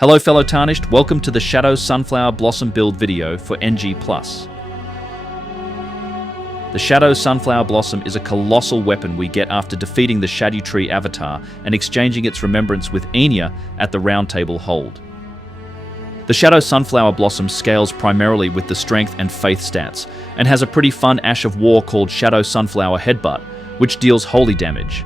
Hello fellow Tarnished, welcome to the Shadow Sunflower Blossom build video for NG+. The Shadow Sunflower Blossom is a colossal weapon we get after defeating the Erdtree avatar and exchanging its remembrance with Enya at the Round Table Hold. The Shadow Sunflower Blossom scales primarily with the Strength and Faith stats, and has a pretty fun Ash of War called Shadow Sunflower Headbutt, which deals holy damage.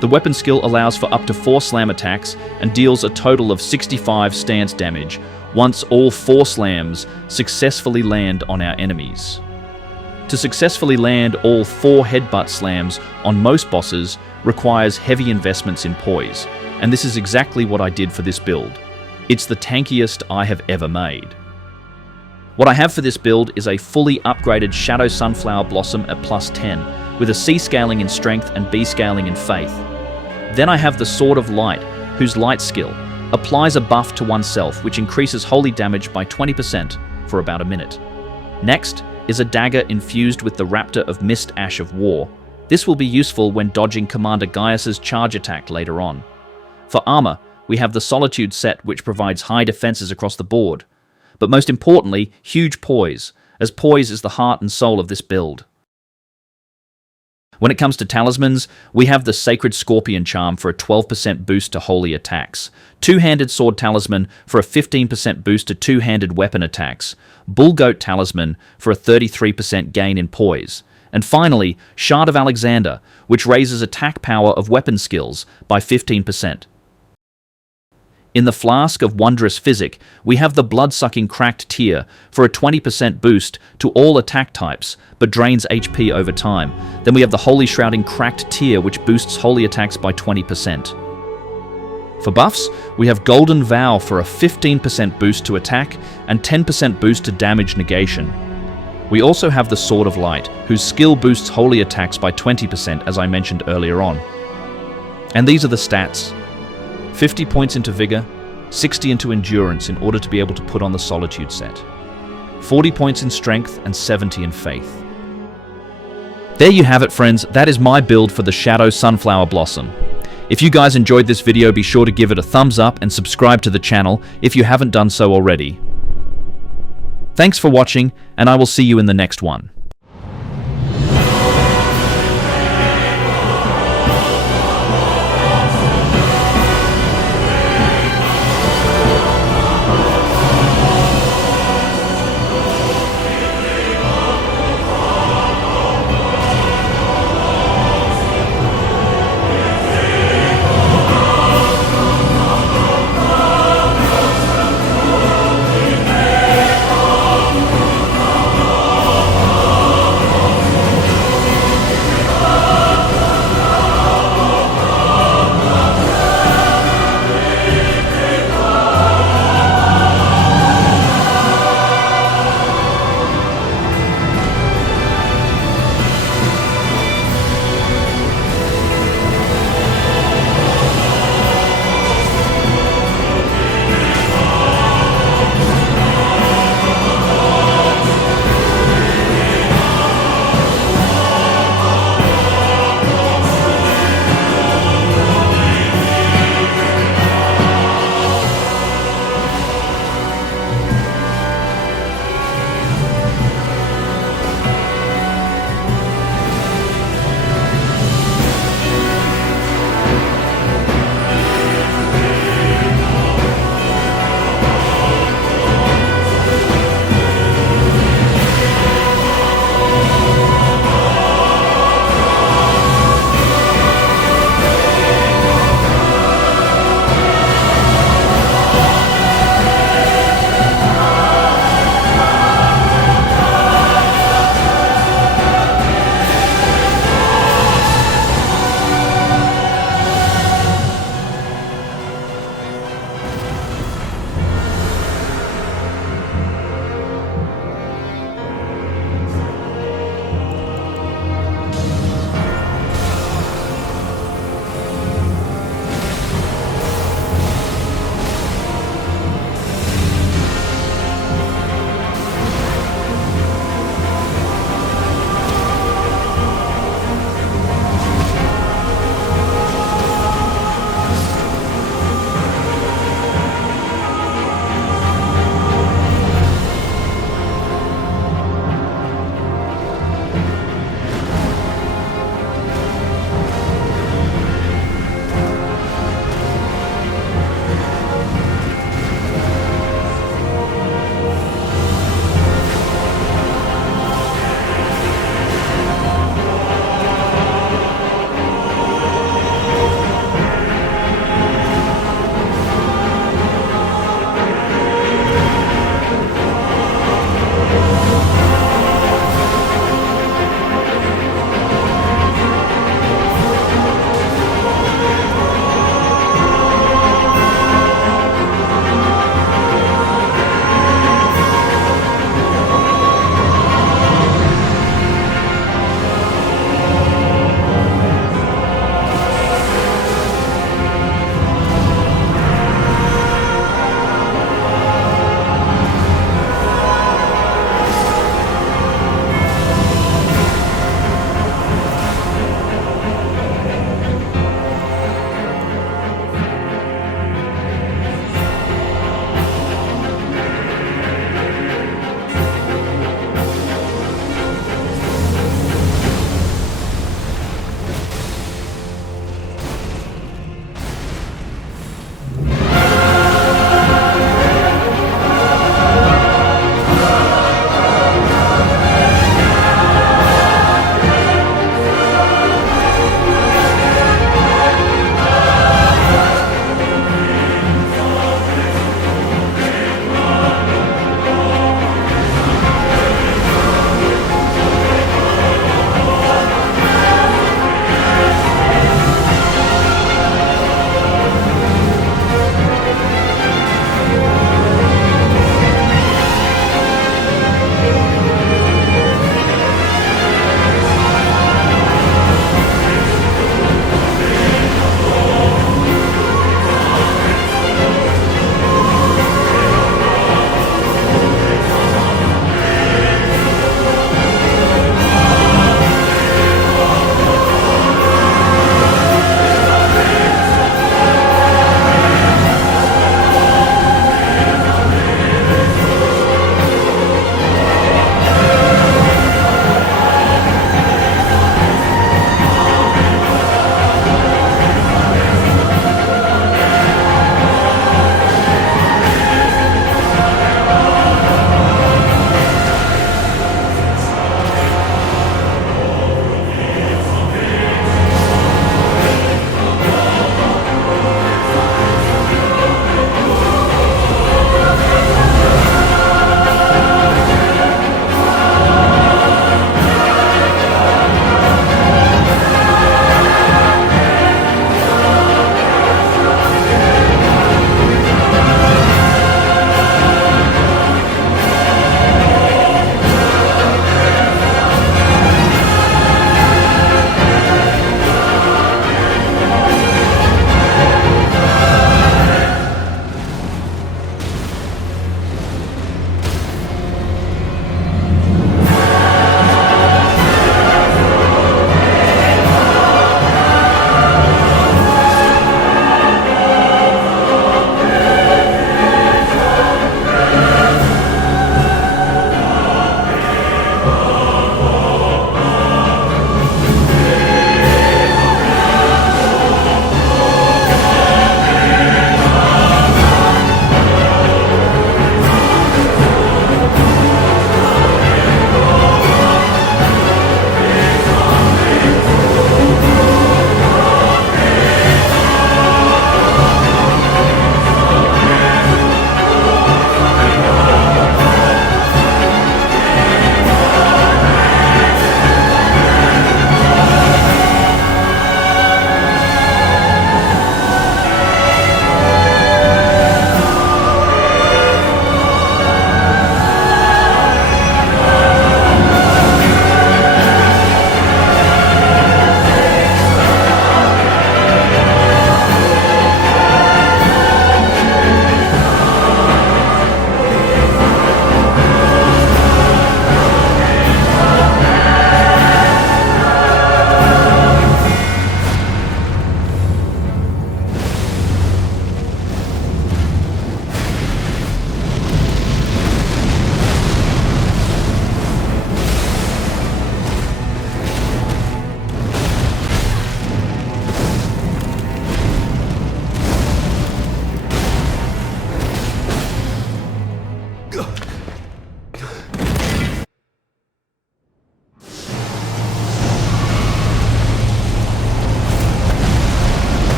The weapon skill allows for up to 4 slam attacks and deals a total of 65 stance damage once all 4 slams successfully land on our enemies. To successfully land all 4 headbutt slams on most bosses requires heavy investments in poise, and this is exactly what I did for this build. It's the tankiest I have ever made. What I have for this build is a fully upgraded Shadow Sunflower Blossom at +10, with a C scaling in Strength and B scaling in Faith. Then I have the Sword of Light, whose light skill applies a buff to oneself which increases holy damage by 20% for about a minute. Next is a dagger infused with the Raptor of Mist Ash of War. This will be useful when dodging Commander Gaius's charge attack later on. For armor, we have the Solitude set, which provides high defenses across the board. But most importantly, huge poise, as poise is the heart and soul of this build. When it comes to talismans, we have the Sacred Scorpion Charm for a 12% boost to holy attacks, Two-Handed Sword Talisman for a 15% boost to two-handed weapon attacks, Bull Goat Talisman for a 33% gain in poise, and finally, Shard of Alexander, which raises attack power of weapon skills by 15%. In the Flask of Wondrous Physic, we have the Blood-Sucking Cracked Tear for a 20% boost to all attack types, but drains HP over time. Then we have the Holy Shrouding Cracked Tear, which boosts holy attacks by 20%. For buffs, we have Golden Vow for a 15% boost to attack and 10% boost to damage negation. We also have the Sword of Light, whose skill boosts holy attacks by 20%, as I mentioned earlier on. And these are the stats. 50 points into Vigor, 60 into Endurance in order to be able to put on the Solitude set, 40 points in Strength, and 70 in Faith. There you have it, friends. That is my build for the Shadow Sunflower Blossom. If you guys enjoyed this video, be sure to give it a thumbs up and subscribe to the channel if you haven't done so already. Thanks for watching, and I will see you in the next one.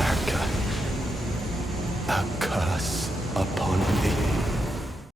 Berserker. A curse upon thee.